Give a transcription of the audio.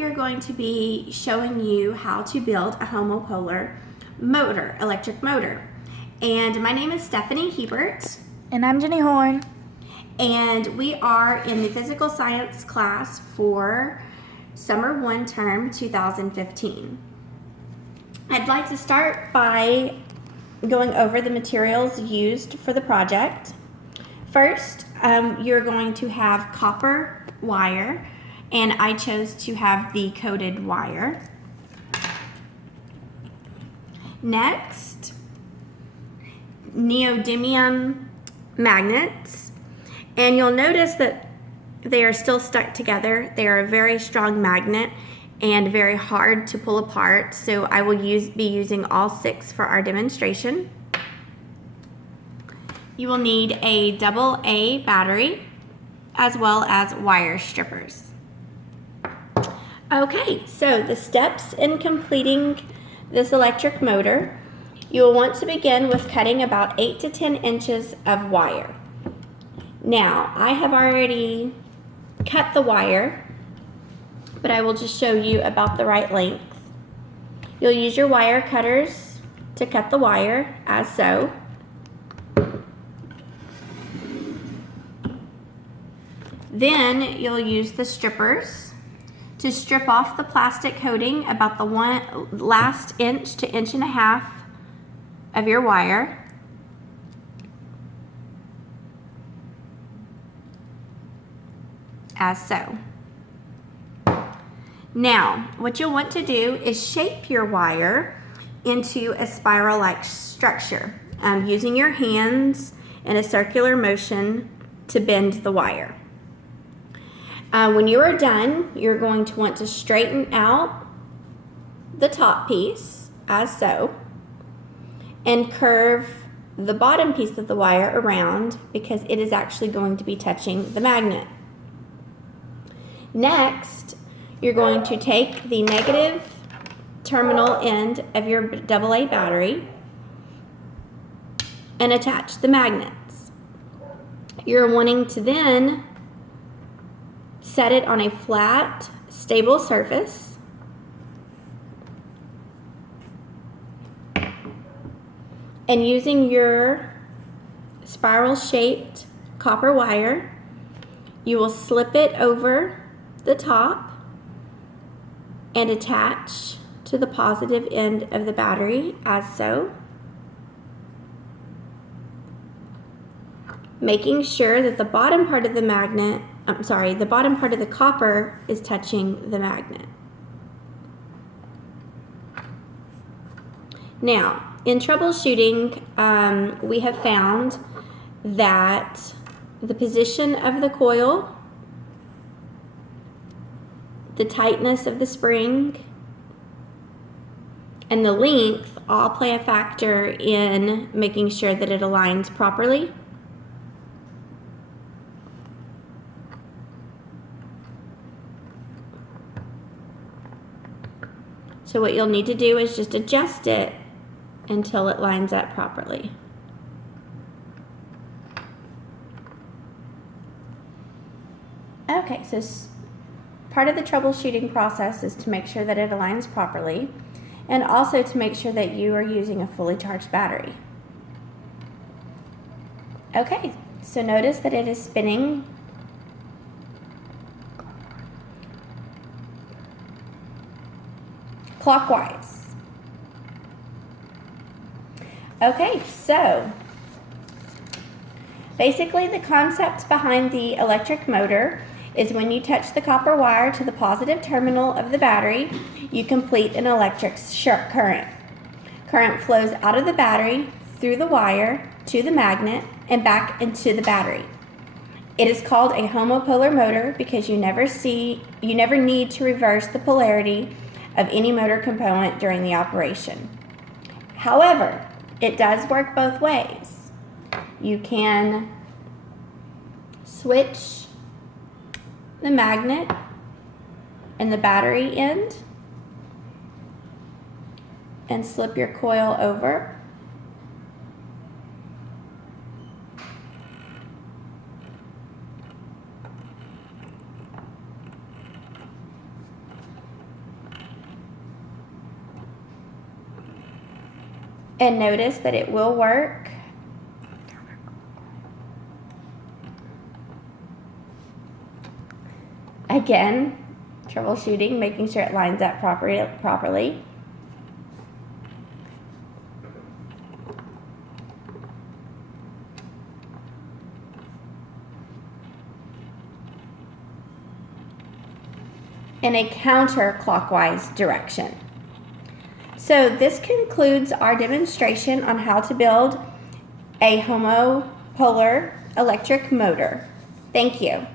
we are going to be showing you how to build a homopolar motor, electric motor. And my name is Stephanie Hebert. And I'm Jenny Horn. And we are in the physical science class for summer 1 term 2015. I'd like to start by going over the materials used for the project. First, you're going to have copper wire, and I chose to have the coated wire. Next, neodymium magnets, and you'll notice that they are still stuck together. They are a very strong magnet and very hard to pull apart, so I will be using all 6 for our demonstration. You will need a AA battery as well as wire strippers. Okay, so the steps in completing this electric motor, you will want to begin with cutting about 8 to 10 inches of wire. Now, I have already cut the wire, but I will just show you about the right length. You'll use your wire cutters to cut the wire, as so. Then you'll use the strippers to strip off the plastic coating about the last inch to inch and a half of your wire. As so. Now, what you'll want to do is shape your wire into a spiral-like structure, using your hands in a circular motion to bend the wire. When you are done, you're going to want to straighten out the top piece, as so, and curve the bottom piece of the wire around because it is actually going to be touching the magnet. Next, you're going to take the negative terminal end of your AA battery and attach the magnets. You're wanting to then set it on a flat, stable surface. And using your spiral-shaped copper wire, you will slip it over the top and attach to the positive end of the battery, as so. Making sure that the bottom part of the the bottom part of the copper is touching the magnet. Now, in troubleshooting, we have found that the position of the coil, the tightness of the spring, and the length all play a factor in making sure that it aligns properly. So what you'll need to do is just adjust it until it lines up properly. Okay, so part of the troubleshooting process is to make sure that it aligns properly, and also to make sure that you are using a fully charged battery. Okay, so notice that it is spinning clockwise. Okay, so basically the concept behind the electric motor is when you touch the copper wire to the positive terminal of the battery, you complete an electric current. Current flows out of the battery, through the wire, to the magnet, and back into the battery. It is called a homopolar motor because you never need to reverse the polarity of any motor component during the operation. However, it does work both ways. You can switch the magnet and the battery end and slip your coil over. and notice that it will work. Again, troubleshooting, making sure it lines up properly. In a counterclockwise direction. So this concludes our demonstration on how to build a homopolar electric motor. Thank you.